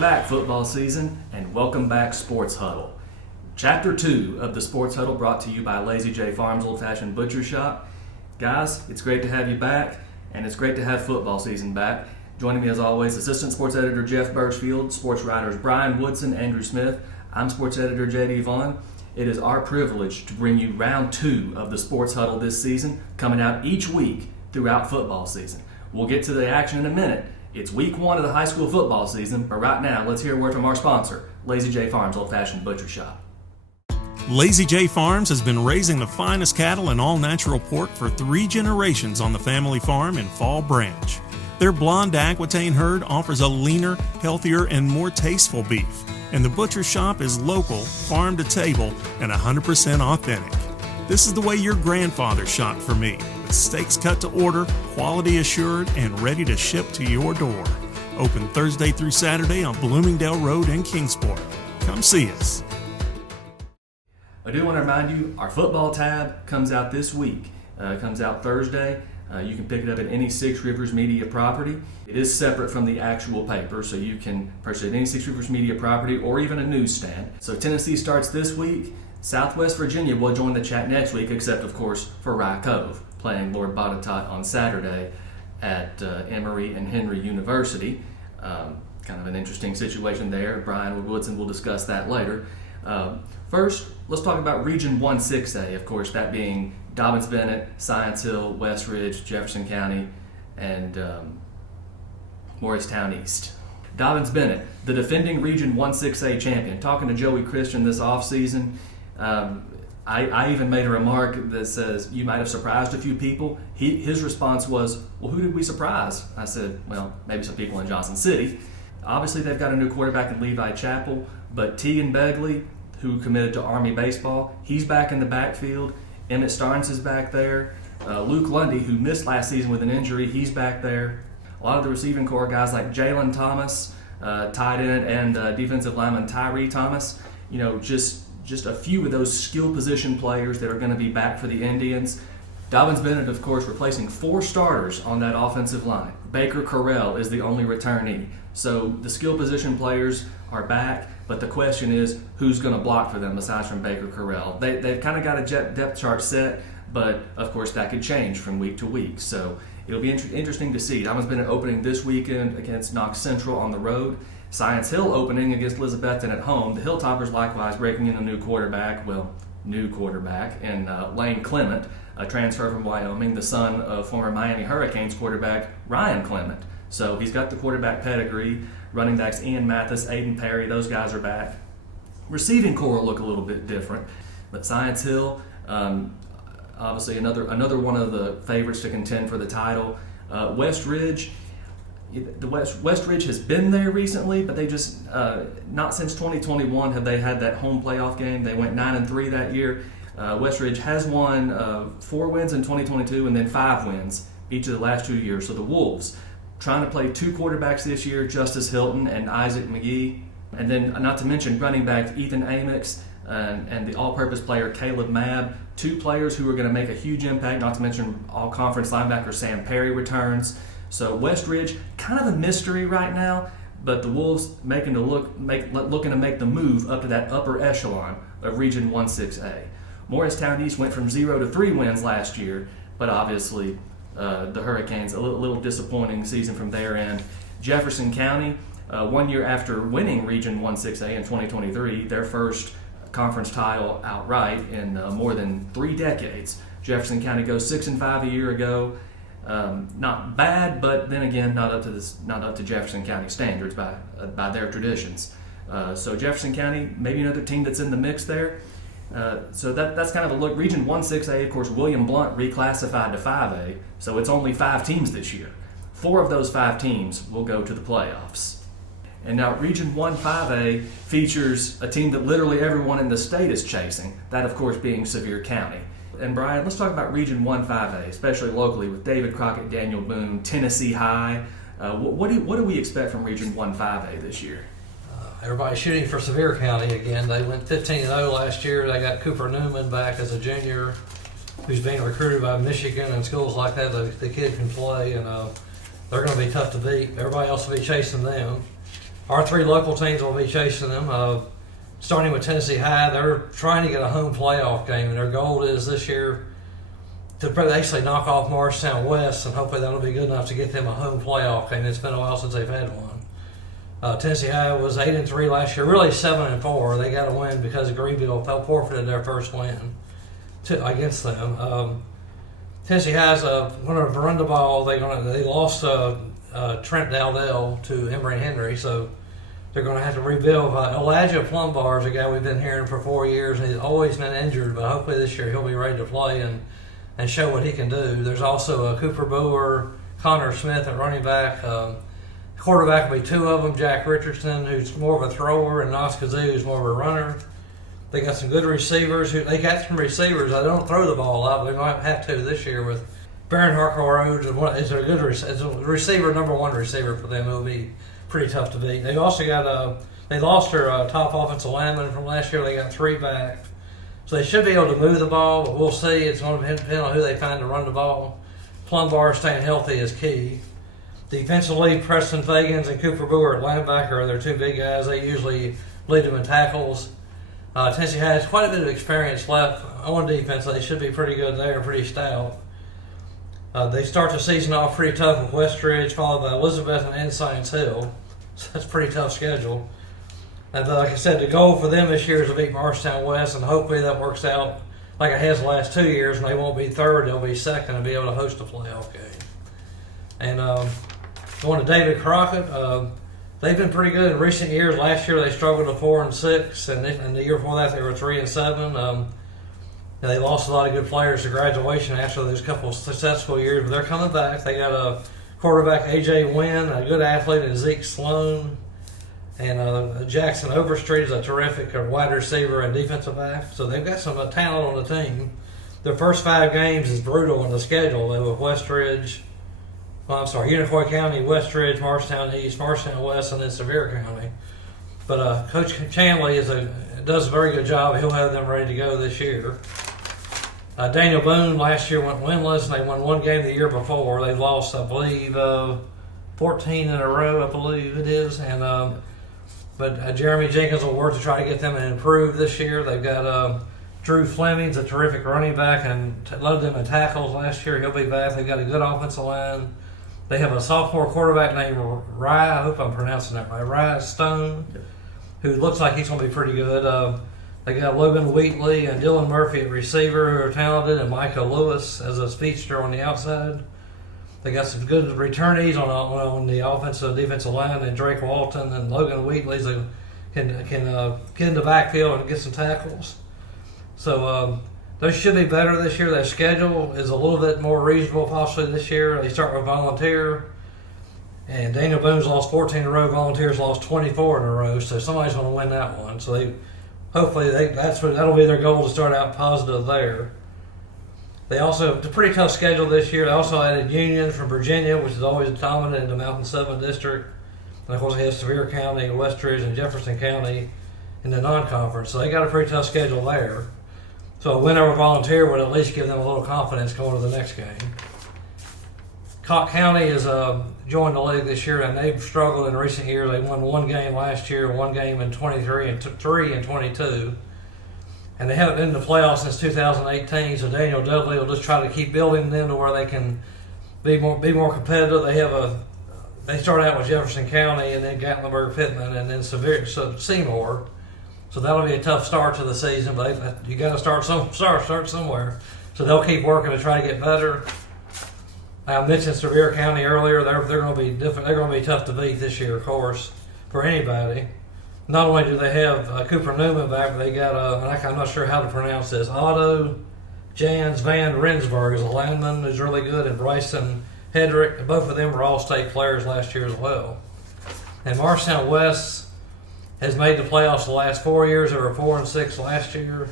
back, football season, and welcome back, Sports Huddle. Chapter 2 of the Sports Huddle brought to you by Lazy J Farms Old Fashioned Butcher Shop. Guys, it's great to have you back, and it's great to have football season back. Joining me as always, Assistant Sports Editor Jeff Birchfield, Sports Writers Brian Woodson, Andrew Smith. I'm Sports Editor J.D. Vaughn. It is our privilege to bring you round 2 of the Sports Huddle this season, coming out each week throughout football season. We'll get to the action in a minute. It's week 1 of the high school football season, but right now, let's hear a word from our sponsor, Lazy J Farms Old Fashioned Butcher Shop. Lazy J Farms has been raising the finest cattle and all-natural pork for 3 generations on the family farm in Fall Branch. Their blonde Aquitaine herd offers a leaner, healthier, and more tasteful beef. And the butcher shop is local, farm to table, and 100% authentic. This is the way your grandfather shot for me, with steaks cut to order, quality assured, and ready to ship to your door. Open Thursday through Saturday on Bloomingdale Road in Kingsport. Come see us. I do want to remind you, our football tab comes out this week. It comes out Thursday. You can pick it up at any Six Rivers Media property. It is separate from the actual paper, so you can purchase it at any Six Rivers Media property or even a newsstand. So Tennessee starts this week. Southwest Virginia will join the chat next week, except, of course, for Rye Cove, playing Lord Botetourt on Saturday at Emory and Henry University. Kind of an interesting situation there. Brian Woodson will discuss that later. First, let's talk about Region 1-6A, of course, that being Dobyns-Bennett, Science Hill, West Ridge, Jefferson County, and Morristown East. Dobyns-Bennett, the defending Region 1-6A champion. Talking to Joey Christian this offseason, I even made a remark that says, you might have surprised a few people. His response was, well, who did we surprise? I said, well, maybe some people in Johnson City. Obviously, they've got a new quarterback in Levi Chappell, but Tegan Begley, who committed to Army baseball, he's back in the backfield. Emmett Starnes is back there. Luke Lundy, who missed last season with an injury, he's back there. A lot of the receiving core guys like Jalen Thomas, tight end, and defensive lineman Tyree Thomas. You know, just a few of those skill position players that are going to be back for the Indians. Dobyns-Bennett, of course, replacing 4 starters on that offensive line. Baker Correll is the only returnee. So the skill position players are back, but the question is, who's going to block for them besides from Baker Correll? They've kind of got a depth chart set, but of course that could change from week to week. So it'll be interesting to see. Dobyns-Bennett opening this weekend against Knox Central on the road. Science Hill opening against Elizabethton at home. The Hilltoppers likewise breaking in a new quarterback in Lane Clement, a transfer from Wyoming, the son of former Miami Hurricanes quarterback Ryan Clement. So he's got the quarterback pedigree. Running backs Ian Mathis, Aiden Perry, those guys are back. Receiving core will look a little bit different, but Science Hill, obviously another one of the favorites to contend for the title. West Ridge, West Ridge has been there recently, but they just not since 2021 have they had that home playoff game. They went 9-3 that year. West Ridge has won 4 wins in 2022 and then 5 wins each of the last 2 years. So the Wolves trying to play 2 quarterbacks this year, Justice Hilton and Isaac McGee. And then not to mention running back Ethan Amix and the all-purpose player Caleb Mabb, 2 players who are going to make a huge impact, not to mention all-conference linebacker Sam Perry returns. So West Ridge, kind of a mystery right now, but the Wolves looking to make the move up to that upper echelon of Region 1-6A. Morristown East went from 0 to 3 wins last year, but obviously the Hurricanes, a little disappointing season from their end. Jefferson County, 1 year after winning Region 1-6A in 2023, their first conference title outright in more than 3 decades. Jefferson County goes 6-5 a year ago. Not bad, but then again, not up to Jefferson County standards by their traditions. So Jefferson County, maybe another team that's in the mix there. So that's kind of a look. Region 1-6A, of course, William Blount reclassified to 5A, so it's only 5 teams this year. 4 of those 5 teams will go to the playoffs. And now Region 1-5A features a team that literally everyone in the state is chasing, that of course being Sevier County. And Brian, let's talk about Region 1-5A, especially locally with David Crockett, Daniel Boone, Tennessee High. What do we expect from Region 1-5A this year? Everybody's shooting for Sevier County again. They went 15-0 last year. They got Cooper Newman back as a junior who's being recruited by Michigan and schools like that. The kid can play, and they're going to be tough to beat. Everybody else will be chasing them. Our three local teams will be chasing them. Starting with Tennessee High, they're trying to get a home playoff game, and their goal is this year to actually knock off Morristown West, and hopefully that'll be good enough to get them a home playoff game. It's been a while since they've had one. Tennessee High was 8-3 last year, really 7-4. They got a win because Greenville forfeited their first win against them. Tennessee High's going to run the ball. They lost Trent Dowdell to Emory Henry, so they're going to have to rebuild. Elijah Plumbar is a guy we've been hearing for 4 years, and he's always been injured, but hopefully this year he'll be ready to play and show what he can do. There's also Cooper Boer, Connor Smith at running back. Quarterback will be two of them, Jack Richardson, who's more of a thrower, and Nos Kazoo, who's more of a runner. They got some good receivers. They got some receivers. They don't throw the ball out. They might have to this year with Baron Harcourt is a good receiver, number one receiver for them. It'll be pretty tough to beat. They also got they lost their top offensive lineman from last year. They got 3 back, so they should be able to move the ball. But we'll see. It's going to depend on who they find to run the ball. Plumbar staying healthy is key. Defensive lead Preston Fagans and Cooper Boer at linebacker are their 2 big guys. They usually lead them in tackles. Tennessee has quite a bit of experience left on defense. So they should be pretty good there, pretty stout. They start the season off pretty tough with Westridge, followed by Elizabeth and Ensigns Hill. So that's a pretty tough schedule. And like I said, the goal for them this year is to beat Morristown West, and hopefully that works out like it has the last 2 years, and they won't be third, they'll be second and be able to host a playoff game. And going to David Crockett, they've been pretty good in recent years. Last year they struggled to 4-6, and the year before that they were 3-7. They lost a lot of good players to graduation after those couple of successful years, but they're coming back. They got a quarterback, A.J. Wynn, a good athlete, and Zeke Sloan. And Jackson Overstreet is a terrific wide receiver and defensive back. So they've got some talent on the team. Their first 5 games is brutal in the schedule. They with Unicoi County, Westridge, Morristown East, Morristown West, and then Sevier County. But Coach Chanley does a very good job. He'll have them ready to go this year. Daniel Boone last year went winless, and they won 1 game the year before. They lost, I believe, 14 in a row, I believe it is. And but Jeremy Jenkins will work to try to get them to improve this year. They've got Drew Fleming's a terrific running back and loved them in tackles last year. He'll be back. They've got a good offensive line. They have a sophomore quarterback named Rye. I hope I'm pronouncing that right. Rye Stone, who looks like he's going to be pretty good. They got Logan Wheatley and Dylan Murphy at receiver, who are talented, and Micah Lewis as a speedster on the outside. They got some good returnees on the offensive defensive line, and Drake Walton and Logan Wheatley can get in the backfield and get some tackles. So those should be better this year. Their schedule is a little bit more reasonable possibly this year. They start with Volunteer, and Daniel Boone's lost 14 in a row. Volunteers lost 24 in a row, so somebody's going to win that one. So that'll be their goal, to start out positive there. They also have a pretty tough schedule this year. They also added Union from Virginia, which is always dominant in the Mountain 7 district. And of course they have Sevier County, Westridge, and Jefferson County in the non-conference. So they got a pretty tough schedule there. So a win over Volunteer would at least give them a little confidence going to the next game. Cocke County has joined the league this year, and they've struggled in recent years. They won 1 game last year, 1 game in 23, and 3 in 22. And they haven't been in the playoffs since 2018, so Daniel Dudley will just try to keep building them to where they can be more competitive. They start out with Jefferson County, and then Gatlinburg, Pittman, and then Seymour. So that'll be a tough start to the season, but you got to start somewhere. So they'll keep working to try to get better. I mentioned Sevier County earlier. They're going to be different. They're going to be tough to beat this year, of course, for anybody. Not only do they have Cooper Newman back, but they got I'm not sure how to pronounce this. Otto Jans Van Rensburg is a lineman who's really good, and Bryson Hedrick. Both of them were all-state players last year as well. And Morristown West has made the playoffs the last 4 years. They were 4-6 last year.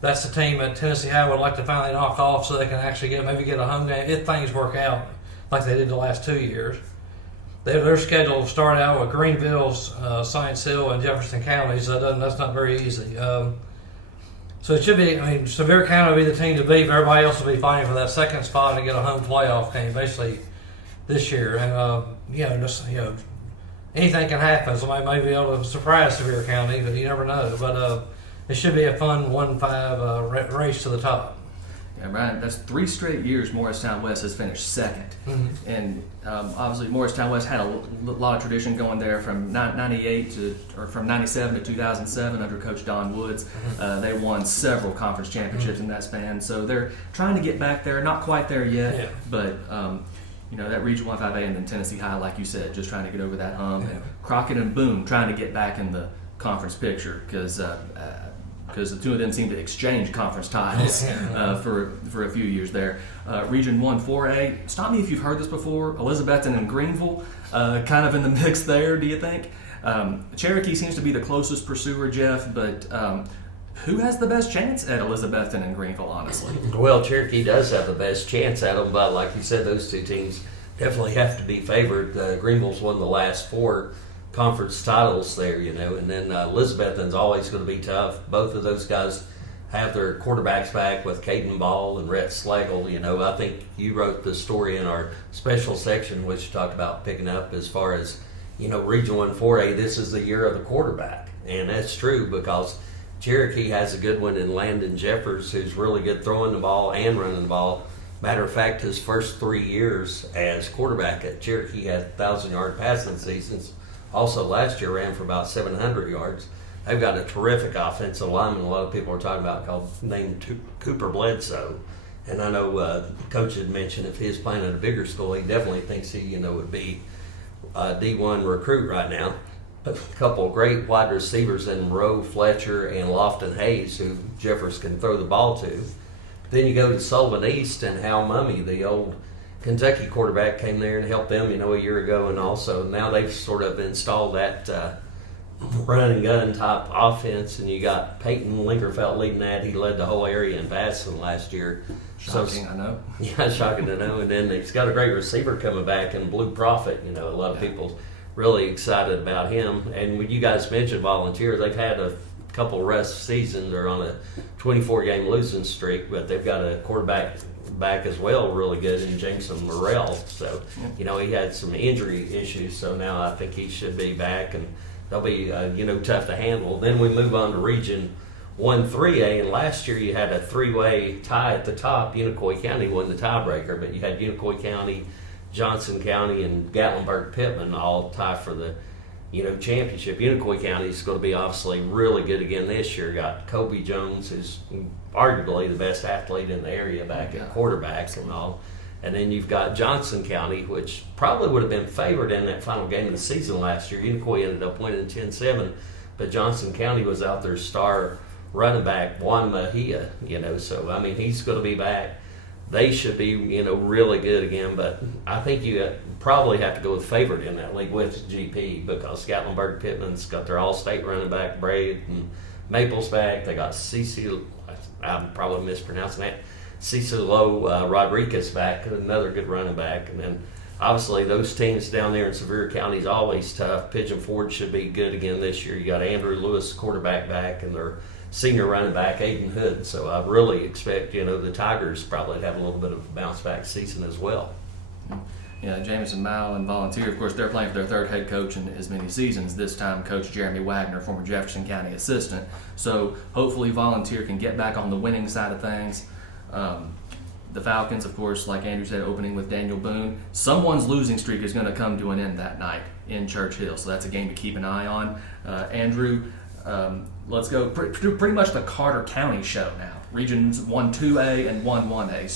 That's the team that Tennessee High would like to finally knock off, so they can actually get a home game if things work out like they did the last 2 years. Their schedule will start out with Greenville's, Science Hill, and Jefferson County, so that's not very easy. So it should be, Sevier County will be the team to beat, but everybody else will be fighting for that second spot to get a home playoff game, basically, this year. And, anything can happen. Somebody may be able to surprise Sevier County, but you never know. But it should be a fun 1-5 race to the top. Yeah, Brian, that's 3 straight years Morristown West has finished second. Mm-hmm. And obviously Morristown West had a lot of tradition going there from 97 to 2007 under Coach Don Woods. Mm-hmm. They won several conference championships in that span. So they're trying to get back there. Not quite there yet, but that Region 1-5A and then Tennessee High, like you said, just trying to get over that hump. Yeah. And Crockett and Boone trying to get back in the conference picture because the two of them seem to exchange conference titles for a few years there. Region 1-4A, stop me if you've heard this before, Elizabethton and Greenville, kind of in the mix there, do you think? Cherokee seems to be the closest pursuer, Jeff, but who has the best chance at Elizabethton and Greenville, honestly? Well, Cherokee does have the best chance at them, but like you said, those two teams definitely have to be favored. Greenville's won the last 4 conference titles there, and then Elizabethton's always going to be tough. Both of those guys have their quarterbacks back with Caden Ball and Rhett Slagle. I think you wrote the story in our special section, which you talked about picking up as far as, Region 1-4A, this is the year of the quarterback. And that's true because Cherokee has a good one in Landon Jeffers, who's really good throwing the ball and running the ball. Matter of fact, his first 3 years as quarterback at Cherokee had 1,000-yard passing seasons. Also, last year ran for about 700 yards. They've got a terrific offensive lineman. A lot of people are talking about named Cooper Bledsoe. And I know Coach had mentioned if he's playing at a bigger school, he definitely thinks he would be a D1 recruit right now. A couple of great wide receivers in Rowe Fletcher and Lofton Hayes, who Jeffers can throw the ball to. Then you go to Sullivan East, and Hal Mummy, the old Kentucky quarterback, came there and helped them, a year ago, and also now they've sort of installed that run and gun type offense, and you got Peyton Lingerfeld leading that. He led the whole area in passing last year. Shocking, I know. Yeah, shocking to know. And then he's got a great receiver coming back in Blue Prophet. A lot of people really excited about him. And when you guys mentioned Volunteers, they've had a couple rest seasons. They're on a 24-game losing streak, but they've got a quarterback back as well, really good, in Jameson Morrell. So, he had some injury issues, so now I think he should be back, and they'll be, tough to handle. Then we move on to Region 1-3A, and last year you had a 3-way tie at the top. Unicoi County won the tiebreaker, but you had Unicoi County, Johnson County, and Gatlinburg-Pittman all tie for the championship. Unicoi County is going to be obviously really good again this year. Got Kobe Jones, who's arguably the best athlete in the area back at quarterbacks and all. And then you've got Johnson County, which probably would have been favored in that final game of the season last year. Unicoi ended up winning 10-7, but Johnson County was out their star running back, Juan Mejia, so, he's going to be back. They should be, really good again, but I think you probably have to go with favorite in that league with GP because Gatlinburg-Pittman's got their all-state running back, Braid, and Maples back. They got I'm probably mispronouncing that, Cicelo Rodriguez back, another good running back. And then obviously those teams down there in Sevier County is always tough. Pigeon Forge should be good again this year. You got Andrew Lewis, quarterback, back, and their senior running back, Aiden Hood. So I really expect, the Tigers probably have a little bit of a bounce back season as well. Yeah, Jameson Mile and Volunteer, of course, they're playing for their third head coach in as many seasons. This time, Coach Jeremy Wagner, former Jefferson County assistant. So hopefully Volunteer can get back on the winning side of things. The Falcons, of course, like Andrew said, opening with Daniel Boone. Someone's losing streak is going to come to an end that night in Church Hill, so that's a game to keep an eye on. Andrew, let's go pretty much the Carter County show now. Regions 1-2A and 1-1A.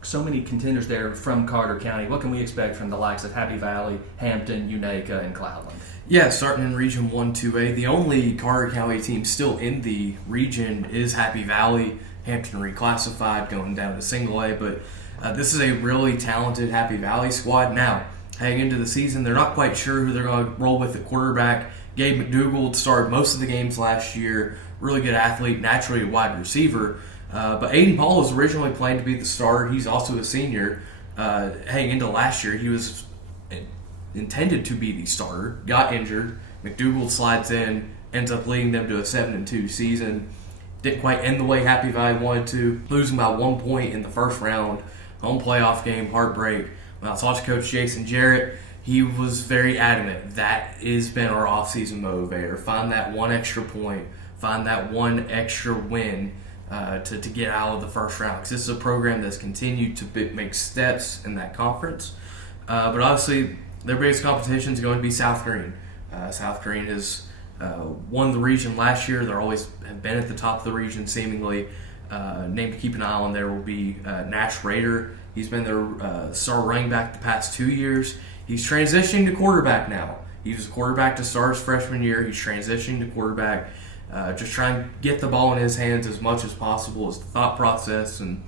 So many contenders there from Carter County. What can we expect from the likes of Happy Valley, Hampton, Unaka, and Cloudland? Yeah, starting in Region 1-2A, the only Carter County team still in the region is Happy Valley. Hampton reclassified, going down to single A, but this is a really talented Happy Valley squad. Now, heading into the season, they're not quite sure who they're going to roll with at quarterback. Gabe McDougald started most of the games last year, really good athlete, naturally a wide receiver. But Aiden Paul was originally planned to be the starter. He's also a senior. Heading into last year, he was intended to be the starter, got injured. McDougald slides in, ends up leading them to a 7-2 season. Didn't quite end the way Happy Valley wanted to, losing by 1 point in the first round. Home playoff game, heartbreak. When I talked to Coach Jason Jarrett, he was very adamant that has been our offseason motivator. Find that one extra point, find that one extra win to get out of the first round. Because this is a program that's continued to make steps in that conference. But obviously, their biggest competition is going to be South Green. South Green has won the region last year. They're always have been at the top of the region, seemingly. Name to keep an eye on there will be Nash Rader. He's been their star running back the past 2 years. He's transitioning to quarterback now. He was a quarterback to start his freshman year. He's transitioning to quarterback. Just trying to get the ball in his hands as much as possible is the thought process. And,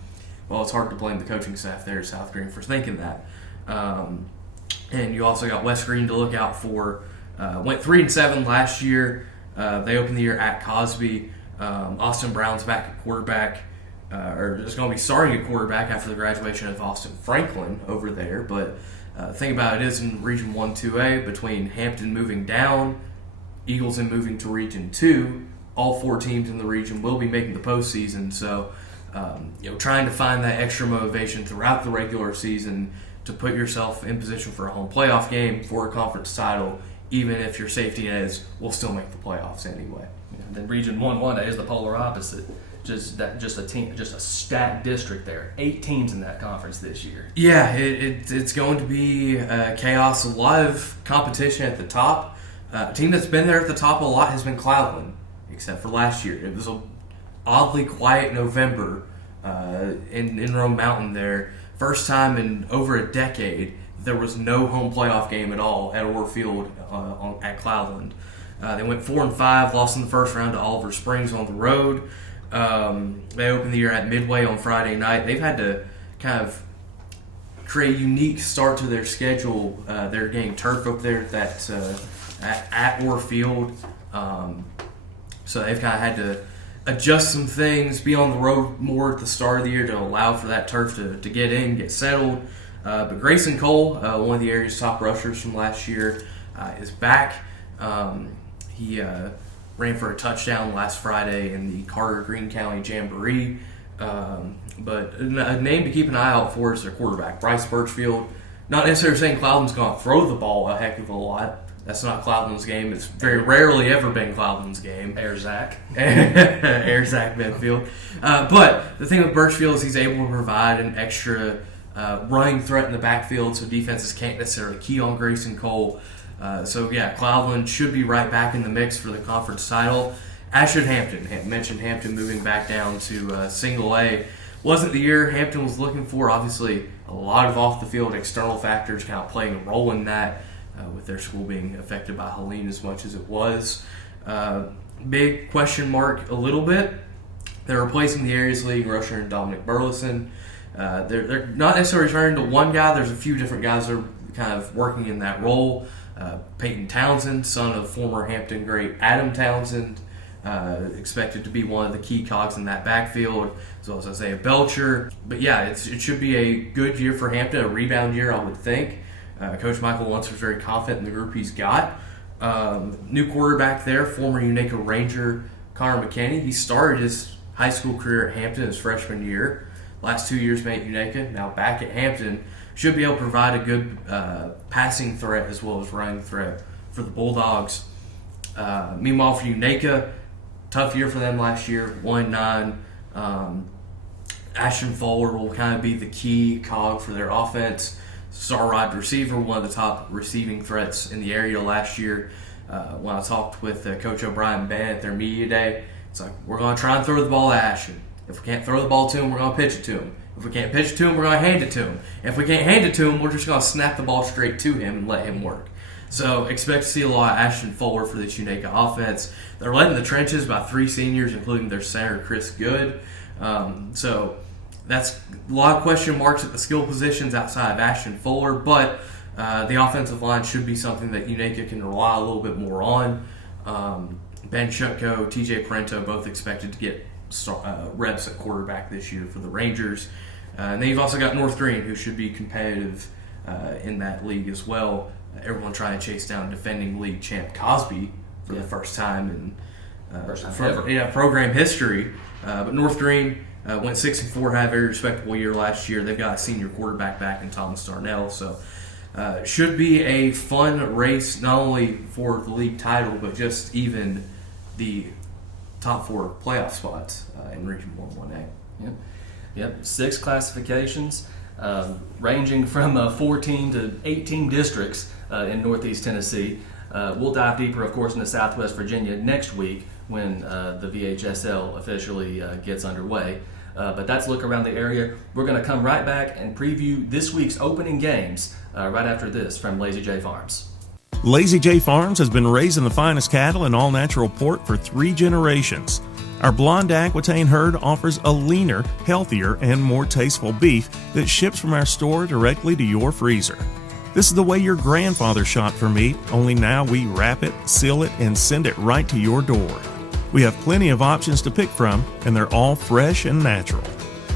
well, it's hard to blame the coaching staff there at South Green for thinking that. And you also got West Green to look out for. Went 3-7 last year. They opened the year at Cosby. Austin Brown's back at quarterback, or is going to be starting at quarterback after the graduation of Austin Franklin over there. But the thing about it is in Region 1 2A, between Hampton moving down, Eagleton moving to Region 2, all 4 teams in the region will be making the postseason. So, trying to find that extra motivation throughout the regular season to put yourself in position for a home playoff game for a conference title, even if your safety net is we'll still make the playoffs anyway. And then Region 1-1A is the polar opposite. Just a stacked district there. 8 teams in that conference this year. Yeah, it's going to be chaos. A lot of competition at the top. A team that's been there at the top a lot has been Cloudland, except for last year. It was a oddly quiet November in Rome Mountain there. First time in over a decade there was no home playoff game at all at Orr Field at Cloudland. They went 4-5, lost in the first round to Oliver Springs on the road. They opened the year at Midway on Friday night. They've had to kind of create a unique start to their schedule. They're getting turf up there at Orr Field. So they've kind of had to adjust some things, be on the road more at the start of the year to allow for that turf to get in, get settled. But Grayson Cole, one of the area's top rushers from last year, is back. He ran for a touchdown last Friday in the Carter-Greene County Jamboree. But a name to keep an eye out for is their quarterback, Bryce Birchfield. Not necessarily saying Cloudland's going to throw the ball a heck of a lot. That's not Cloudland's game. It's very rarely ever been Cloudland's game. Air Zach Benfield. But the thing with Birchfield is he's able to provide an extra running threat in the backfield so defenses can't necessarily key on Grayson Cole. Cloudland should be right back in the mix for the conference title. Ashford-Hampton. Mentioned Hampton moving back down to single A. Wasn't the year Hampton was looking for. Obviously, a lot of off-the-field external factors kind of playing a role in that, with their school being affected by Helene as much as it was. Big question mark a little bit. They're replacing the Areas League rusher and Dominic Burleson. They're not necessarily returning to one guy. There's a few different guys that are kind of working in that role. Peyton Townsend, son of former Hampton great Adam Townsend, expected to be one of the key cogs in that backfield, as well as Isaiah Belcher. But yeah, it should be a good year for Hampton, a rebound year, I would think. Coach Michael Luntz was very confident in the group he's got. New quarterback there, former Unaka Ranger Connor McKinney. He started his high school career at Hampton his freshman year. Last 2 years been at Unaka, now back at Hampton. Should be able to provide a good passing threat as well as running threat for the Bulldogs. Meanwhile, for Unaka, tough year for them last year, 1-9. Ashton Fuller will kind of be the key cog for their offense. Star wide receiver, one of the top receiving threats in the area last year. When I talked with Coach O'Brien Ben at their media day, it's like, we're going to try and throw the ball at Ashton. If we can't throw the ball to him, we're going to pitch it to him. If we can't pitch it to him, we're going to hand it to him. If we can't hand it to him, we're just going to snap the ball straight to him and let him work. So expect to see a lot of Ashton Fuller for this Unaka offense. They're led in the trenches by 3 seniors, including their center, Chris Good. So that's a lot of question marks at the skill positions outside of Ashton Fuller, but the offensive line should be something that Unaka can rely a little bit more on. Ben Shutko, TJ Parento, both expected to get reps at quarterback this year for the Rangers. And then you've also got North Green, who should be competitive in that league as well. Everyone trying to chase down defending league champ Cosby for the first time in program history. But North Green went 6-4, had a very respectable year last year. They've got a senior quarterback back in Thomas Darnell, so should be a fun race, not only for the league title, but just even the top 4 playoff spots in Region 1-1A. Yep, 6 classifications, ranging from 14 to 18 districts in Northeast Tennessee. We'll dive deeper, of course, into Southwest Virginia next week when the VHSL officially gets underway. But that's a look around the area. We're going to come right back and preview this week's opening games right after this from Lazy J Farms. Lazy J Farms has been raising the finest cattle in all-natural pork for 3 generations. Our blonde Aquitaine herd offers a leaner, healthier, and more tasteful beef that ships from our store directly to your freezer. This is the way your grandfather shot for meat, only now we wrap it, seal it, and send it right to your door. We have plenty of options to pick from, and they're all fresh and natural.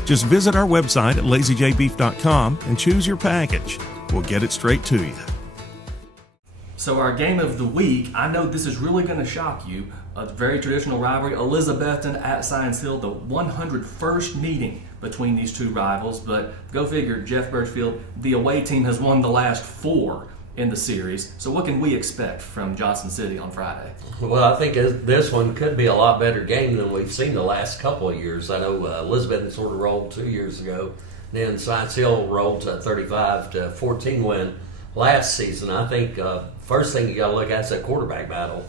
Just visit our website at lazyjbeef.com and choose your package. We'll get it straight to you. So our game of the week, I know this is really going to shock you. A very traditional rivalry, Elizabethton at Science Hill, the 101st meeting between these two rivals. But go figure, Jeff Birchfield, the away team has won the last 4 in the series. So what can we expect from Johnson City on Friday? Well, I think this one could be a lot better game than we've seen the last couple of years. I know Elizabethton sort of rolled 2 years ago. Then Science Hill rolled to a 35-14 win last season. I think first thing you got to look at is that quarterback battle.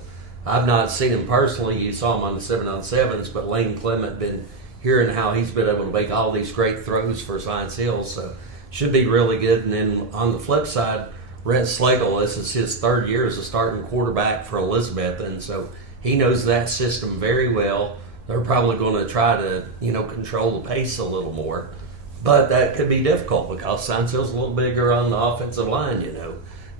I've not seen him personally. You saw him on the 7-on-7s, but Lane Clement been hearing how he's been able to make all these great throws for Science Hill, so should be really good. And then on the flip side, Rhett Slagle, this is his 3rd year as a starting quarterback for Elizabethton, so he knows that system very well. They're probably going to try to, control the pace a little more. But that could be difficult because Science Hill's a little bigger on the offensive line,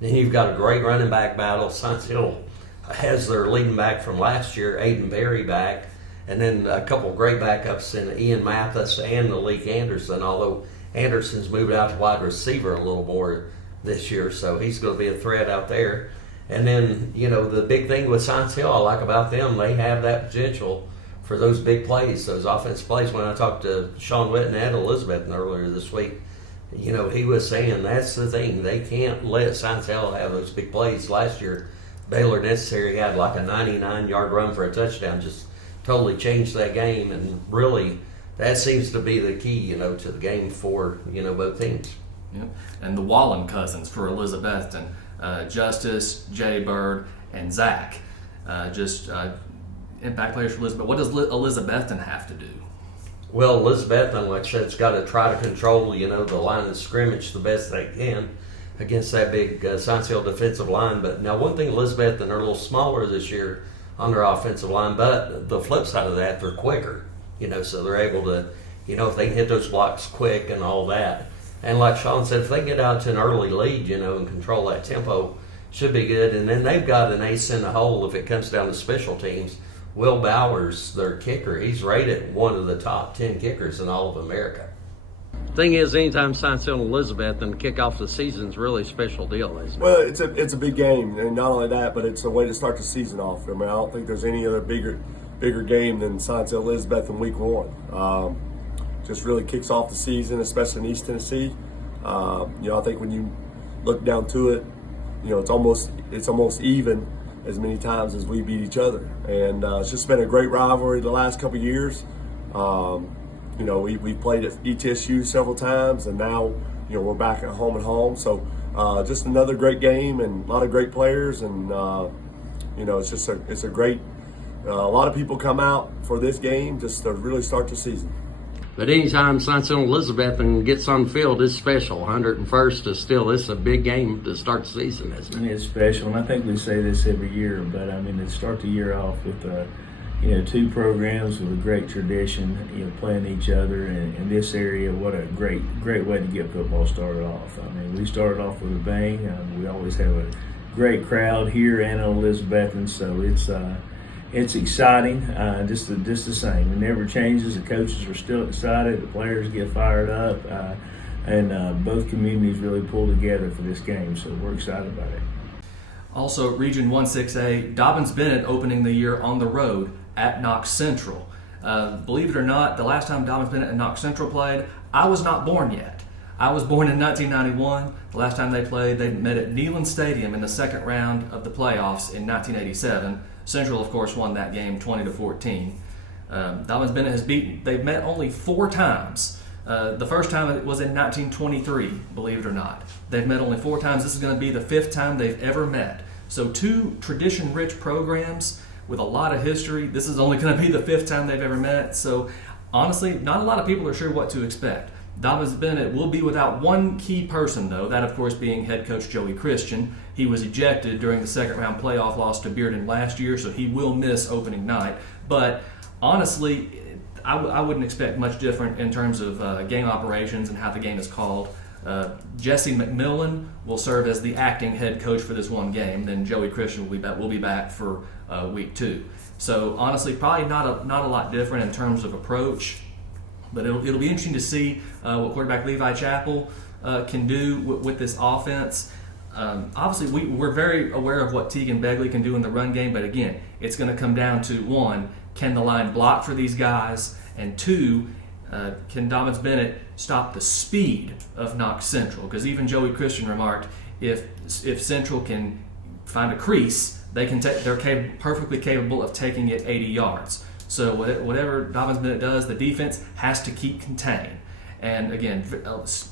Then you've got a great running back battle. Science Hill has their leading back from last year, Aiden Berry, back, and then a couple of great backups in Ian Mathis and Malik Anderson, although Anderson's moved out to wide receiver a little more this year, so he's going to be a threat out there. And then, the big thing with Science Hill I like about them, they have that potential for those big plays, those offensive plays. When I talked to Sean Witten at Elizabethton earlier this week, he was saying that's the thing. They can't let Science Hill have those big plays. Last year, Baylor Necessary had like a 99-yard run for a touchdown, just totally changed that game, and really that seems to be the key, to the game for, both teams. Yep. And the Wallen cousins for Elizabethton, Justice, Jay Bird, and Zach, impact players for Elizabeth. What does Elizabethton have to do? Well, Elizabethton, like I said, has got to try to control, the line of scrimmage the best they can against that big Science Hill defensive line. But now one thing, Elizabethton are a little smaller this year on their offensive line, but the flip side of that, they're quicker, so they're able to, if they can hit those blocks quick and all that. And like Sean said, if they get out to an early lead, and control that tempo, should be good. And then they've got an ace in the hole if it comes down to special teams. Will Bowers, their kicker, he's rated one of the top 10 kickers in all of America. Thing is, anytime Science Hill and Elizabethton kick off the season's really a special deal, isn't it? Well, it's a big game, and not only that, but it's a way to start the season off. I mean, I don't think there's any other bigger game than Science Hill Elizabethton Week 1. Just really kicks off the season, especially in East Tennessee. I think when you look down to it, it's almost even as many times as we beat each other, and it's just been a great rivalry the last couple of years. We played at ETSU several times, and now we're back at home. So just another great game and a lot of great players, and it's a great. A lot of people come out for this game just to really start the season. But anytime Science Hill and Elizabethton gets on the field, it's special. 101st is still, this is a big game to start the season, isn't it? It's special, and I think we say this every year, but to start the year off with, two programs with a great tradition, playing each other in this area, what a great way to get football started off. We started off with a bang. We always have a great crowd here and in Elizabethton, so it's exciting, just the same. It never changes. The coaches are still excited. The players get fired up, and both communities really pull together for this game. So we're excited about it. Also, Region 1-6A, Dobbins-Bennett opening the year on the road at Knox Central. Believe it or not, the last time Dobbins-Bennett and Knox Central played, I was not born yet. I was born in 1991. The last time they played, they met at Neyland Stadium in the second round of the playoffs in 1987. Central, of course, won that game 20-14. Dobyns-Bennett they've met only 4 times. The first time it was in 1923, believe it or not. They've met only 4 times. This is going to be the 5th time they've ever met. So 2 tradition-rich programs with a lot of history. This is only going to be the 5th time they've ever met. So honestly, not a lot of people are sure what to expect. Dobyns-Bennett will be without one key person, though, that, of course, being head coach Joey Christian. He was ejected during the second-round playoff loss to Bearden last year, so he will miss opening night. But honestly, I wouldn't expect much different in terms of game operations and how the game is called. Jesse McMillan will serve as the acting head coach for this one game. Then Joey Christian will be back for week 2. So honestly, probably not a lot different in terms of approach. But it'll be interesting to see what quarterback Levi Chappell can do with this offense. Obviously, we're very aware of what Teagan Begley can do in the run game, but again, it's going to come down to 1, can the line block for these guys? And 2, can Dobyns-Bennett stop the speed of Knox Central? Because even Joey Christian remarked, if Central can find a crease, they're perfectly capable of taking it 80 yards. So whatever Dobyns-Bennett does, the defense has to keep contained. And again,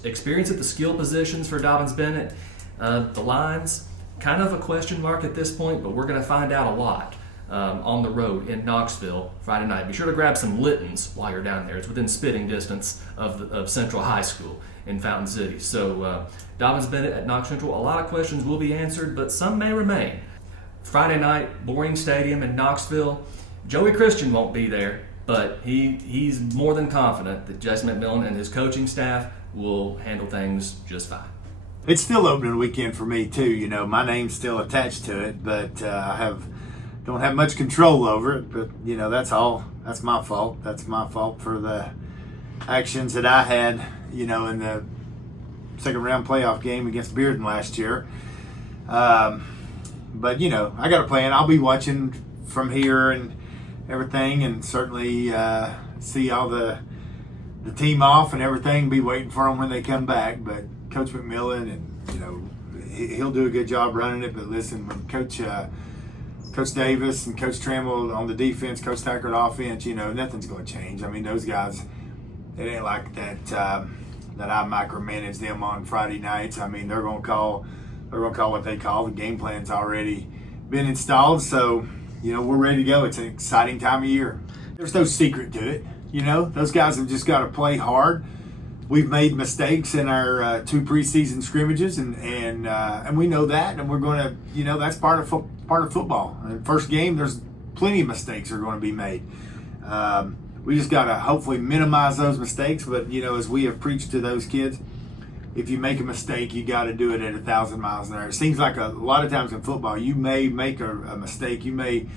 experience at the skill positions for Dobyns-Bennett. The lines, kind of a question mark at this point, but we're going to find out a lot on the road in Knoxville Friday night. Be sure to grab some Littons while you're down there. It's within spitting distance of Central High School in Fountain City. So Dobyns-Bennett at Knox Central, a lot of questions will be answered, but some may remain. Friday night, Boring Stadium in Knoxville. Joey Christian won't be there, but he's more than confident that Jesse McMillan and his coaching staff will handle things just fine. It's still opening weekend for me too. You know, my name's still attached to it, but I don't have much control over it. But you know, that's my fault. That's my fault for the actions that I had. You know, in the second round playoff game against Bearden last year. But you know, I got a plan. I'll be watching from here and everything, and certainly see all the team off and everything. Be waiting for them when they come back. But Coach McMillan, and you know, he'll do a good job running it. But listen, when Coach Davis and Coach Trammell on the defense, Coach Thacker on offense, you know, nothing's going to change. I mean, those guys, it ain't like that that I micromanage them on Friday nights. I mean, they're going to call what they call. The game plan's already been installed, so you know, we're ready to go. It's an exciting time of year. There's no secret to it. You know, those guys have just got to play hard. We've made mistakes in our 2 preseason scrimmages, and we know that, and we're going to, you know, that's part of football. In the first game, there's plenty of mistakes are going to be made. We just got to hopefully minimize those mistakes. But you know, as we have preached to those kids, if you make a mistake, you got to do it at 1,000 miles an hour. It seems like a lot of times in football, you may make a mistake, you may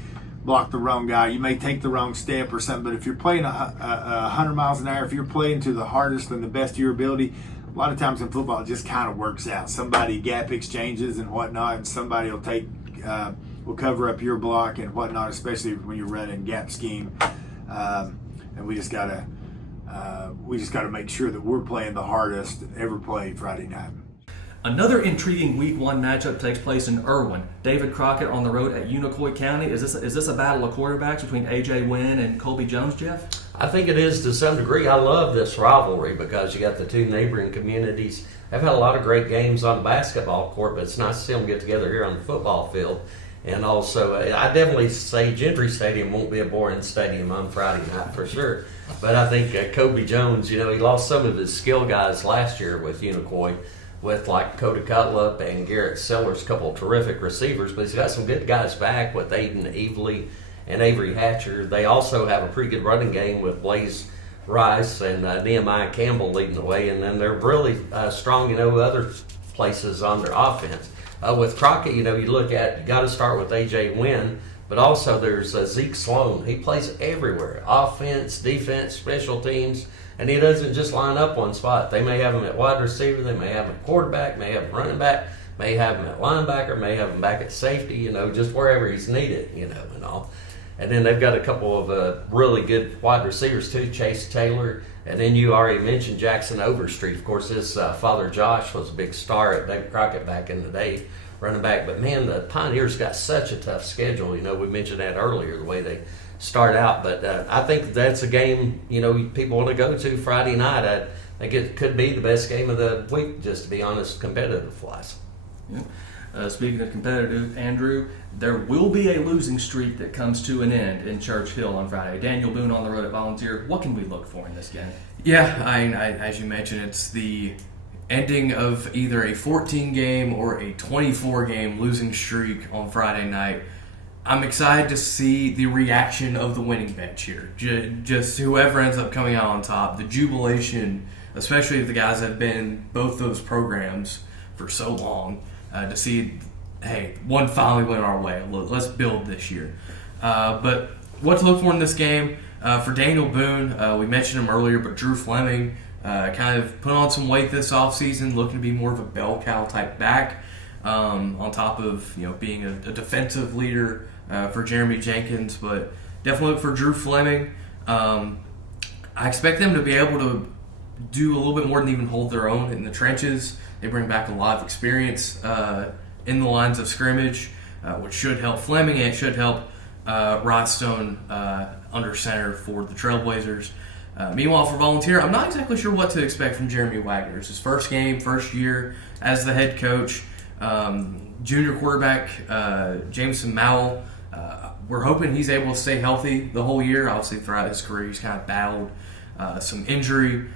block the wrong guy, you may take the wrong step or something. But if you're playing 100 miles an hour, if you're playing to the hardest and the best of your ability, a lot of times in football, it just kind of works out. Somebody gap exchanges and whatnot, and somebody will cover up your block and whatnot, especially when you're running gap scheme. And we just got to make sure that we're playing the hardest ever played Friday night. Another intriguing Week 1 matchup takes place in Irwin. David Crockett on the road at Unicoi County. Is this a battle of quarterbacks between A.J. Wynn and Colby Jones, Jeff? I think it is to some degree. I love this rivalry because you got the 2 neighboring communities. I've had a lot of great games on the basketball court, but it's nice to see them get together here on the football field. And also, I definitely say Gentry Stadium won't be a boring stadium on Friday night for sure. But I think Kobe Jones, you know, he lost some of his skill guys last year with Unicoi, with like Coda Cutlip and Garrett Sellers, a couple of terrific receivers. But he's got some good guys back with Aiden Evely and Avery Hatcher. They also have a pretty good running game with Blaze Rice and Nehemiah Campbell leading the way. And then they're really strong, you know, other places on their offense. With Crockett, you know, you got to start with A.J. Wynn, but also there's Zeke Sloan. He plays everywhere, offense, defense, special teams, and he doesn't just line up one spot. They may have him at wide receiver, they may have him at quarterback, may have him running back, may have him at linebacker, may have him back at safety, you know, just wherever he's needed, you know, and all. And then they've got a couple of really good wide receivers too, Chase Taylor And then you already mentioned Jackson Overstreet. Of course, his father Josh was a big star at David Crockett back in the day, running back. But man, the Pioneers got such a tough schedule. You know, we mentioned that earlier, the way they start out. But I think that's a game, you know, people want to go to Friday night. I think it could be the best game of the week, just to be honest, competitive-wise. Yeah. Speaking of competitive, Andrew, there will be a losing streak that comes to an end in Church Hill on Friday. Daniel Boone on the road at Volunteer. What can we look for in this game? Yeah, I as you mentioned, it's the ending of either a 14-game or a 24-game losing streak on Friday night. I'm excited to see the reaction of the winning bench here. Just whoever ends up coming out on top, the jubilation, especially if the guys have been in both those programs for so long, to see, hey, one finally went our way. Let's build this year. But what to look for in this game? For Daniel Boone, we mentioned him earlier, but Drew Fleming kind of put on some weight this offseason, looking to be more of a bell cow type back, on top of being a defensive leader for Jeremy Jenkins. But definitely look for Drew Fleming. I expect them to be able to do a little bit more than even hold their own in the trenches. They bring back a lot of experience in the lines of scrimmage, which should help Fleming, and it should help Rodstone under center for the Trailblazers. Meanwhile, for Volunteer, I'm not exactly sure what to expect from Jeremy Wagner. It's his first game, first year as the head coach. Junior quarterback Jameson Mowell, we're hoping he's able to stay healthy the whole year. Obviously, throughout his career, he's kind of battled some injury.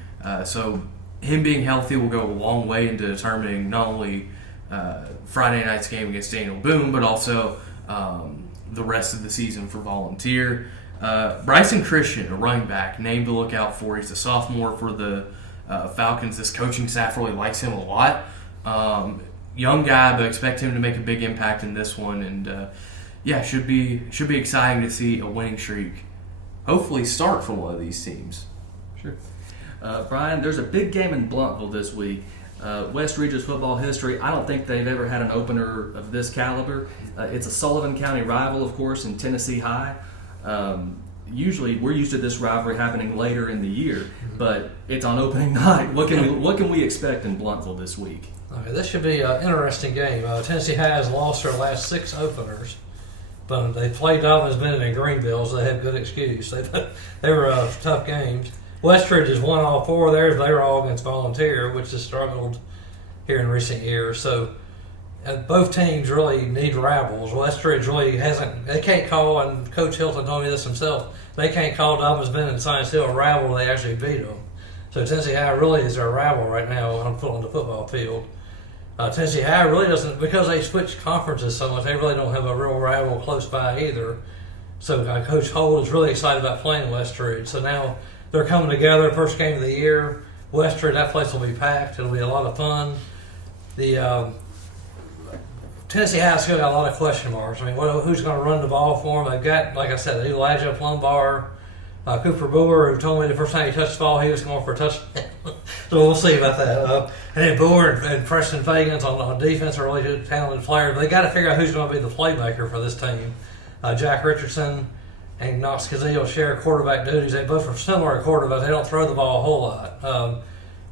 So him being healthy will go a long way into determining not only Friday night's game against Daniel Boone, but also the rest of the season for Volunteer. Bryson Christian, a running back, named to look out for. He's a sophomore for the Falcons. This coaching staff really likes him a lot. Young guy, but expect him to make a big impact in this one. And should be exciting to see a winning streak hopefully start for one of these teams. Sure. Brian, there's a big game in Bluntville this week. West Regis football history, I don't think they've ever had an opener of this caliber. It's a Sullivan County rival, of course, in Tennessee High. Usually we're used to this rivalry happening later in the year, but it's on opening night. What can we expect in Bluntville this week? Okay, this should be an interesting game. Tennessee High has lost their last 6 openers, but they played Dobbins Bennett and Greenville, so they have good excuse. They were tough games. Westridge has won all 4 of theirs. They were all against Volunteer, which has struggled here in recent years. So both teams really need rivals. Westridge really hasn't. They can't call, and Coach Hilton told me this himself. They can't call Dobbins Bennett and Science Hill a rival. They actually beat them. So Tennessee High really is their rival right now on the football field. Tennessee High really doesn't, because they switched conferences so much. They really don't have a real rival close by either. So Coach Holt is really excited about playing Westridge. So now they're coming together, first game of the year. Westridge, that place will be packed. It'll be a lot of fun. The Tennessee High still got a lot of question marks. I mean, who's going to run the ball for them? They've got, like I said, Elijah Plumbar, Cooper Boer, who told me the first time he touched the ball, he was going for a touchdown. So we'll see about that. And then Boer and Preston Fagans on defense are really good, talented players. But they got to figure out who's going to be the playmaker for this team. Jack Richardson and Knox Kazeel share quarterback duties. They both are similar quarterbacks. They don't throw the ball a whole lot.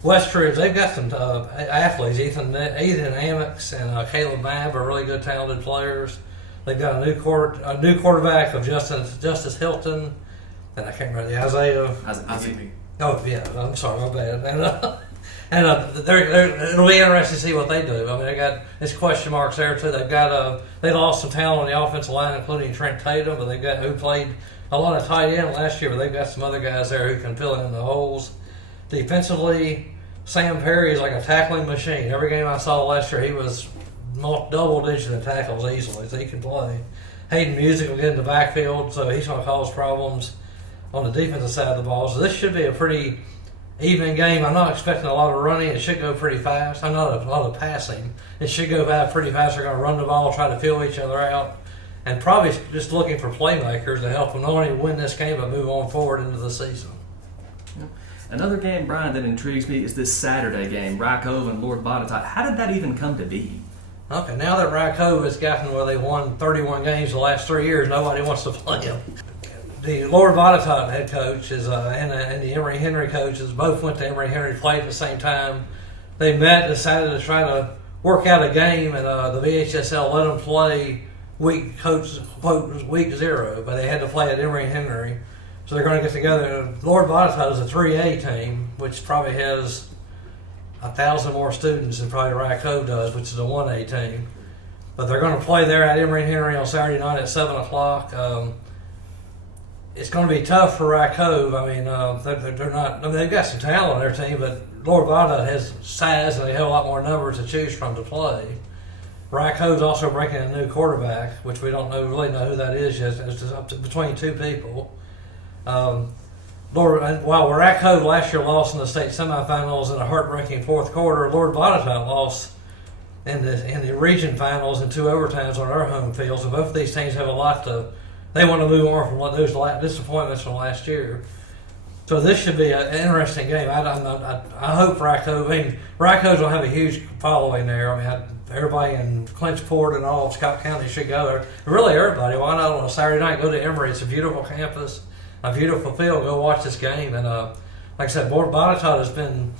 Westridge, they've got some athletes. Ethan Amex and Caleb Mabb are really good, talented players. They've got a new quarterback of Justice Hilton, and I can't remember the Isaiah. Oh yeah, I'm sorry, my bad. And it'll be interesting to see what they do. I mean, they got there's question marks there too. They lost some talent on the offensive line, including Trent Tatum, but they've got who played a lot of tight end last year. But they've got some other guys there who can fill in the holes. Defensively, Sam Perry is like a tackling machine. Every game I saw last year, he was double-digit in tackles easily, so he can play. Hayden Music will get in the backfield, so he's going to cause problems on the defensive side of the ball. So this should be a pretty even game. I'm not expecting a lot of running. It should go pretty fast. I'm not a lot of passing. It should go by pretty fast. They're going to run the ball, try to fill each other out, and probably just looking for playmakers to help them not only win this game but move on forward into the season. Another game, Brian, that intrigues me is this Saturday game, Rycove and Lord Botetourt. How did that even come to be? Okay, now that Rycove has gotten where they won 31 games the last 3 years, nobody wants to play them. the Lord Botetourt head coach is and the Emory Henry coaches both went to Emory Henry, played at the same time. They met, decided to try to work out a game, and the VHSL let them play week 0, but they had to play at Emory Henry. So they're going to get together. Lord Botetourt is a 3A team, which probably has 1,000 more students than probably Rye Cove does, which is a 1A team. But they're going to play there at Emory Henry on Saturday night at 7 o'clock. It's going to be tough for Rye Cove. I mean, they're not. I mean, they've got some talent on their team, but Lord Botetourt has size and they have a lot more numbers to choose from to play. Rye Cove's also breaking a new quarterback, which we don't really know who that is yet. It's just up to between two people. While Rye Cove last year lost in the state semifinals in a heartbreaking fourth quarter, Lord Botetourt lost in the region finals in 2 overtimes on their home fields. And both of these teams have a lot to. They want to move on from those disappointments from last year. So this should be an interesting game. I hope Rye Cove. I mean, Rye Cove's will have a huge following there. I mean, everybody in Clinchport and all of Scott County should go there. Really, everybody. Why not on a Saturday night go to Emory? It's a beautiful campus, a beautiful field. Go watch this game. And like I said, Botetourt has been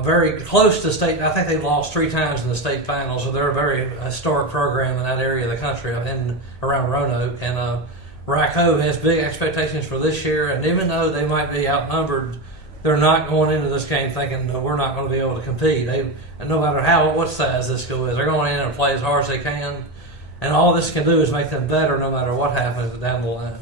very close to state. I think they've lost 3 times in the state finals, so they're a very historic program in that area of the country and around Roanoke. And Rye Cove has big expectations for this year, and even though they might be outnumbered, they're not going into this game thinking that we're not going to be able to compete. And no matter what size this school is, they're going in and play as hard as they can, and all this can do is make them better no matter what happens down the line.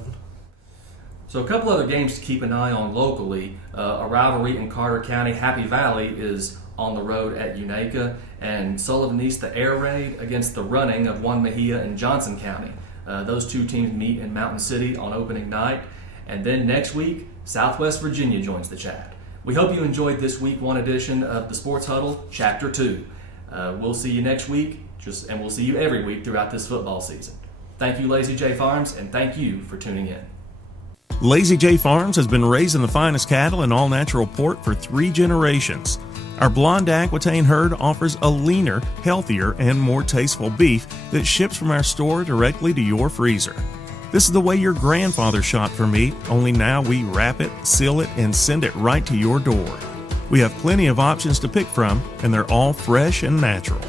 So a couple other games to keep an eye on locally. A rivalry in Carter County. Happy Valley is on the road at Unaka, and Sullivan East, the air raid against the running of Juan Mejia in Johnson County. Those two teams meet in Mountain City on opening night. And then next week, Southwest Virginia joins the chat. We hope you enjoyed this week 1 edition of the Sports Huddle, Chapter 2. We'll see you next week, and we'll see you every week throughout this football season. Thank you, Lazy J Farms, and thank you for tuning in. Lazy J Farms has been raising the finest cattle in all-natural pork for 3 generations. Our blonde Aquitaine herd offers a leaner, healthier, and more tasteful beef that ships from our store directly to your freezer. This is the way your grandfather shot for meat, only now we wrap it, seal it, and send it right to your door. We have plenty of options to pick from, and they're all fresh and natural.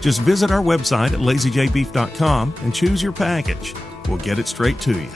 Just visit our website at lazyjbeef.com and choose your package. We'll get it straight to you.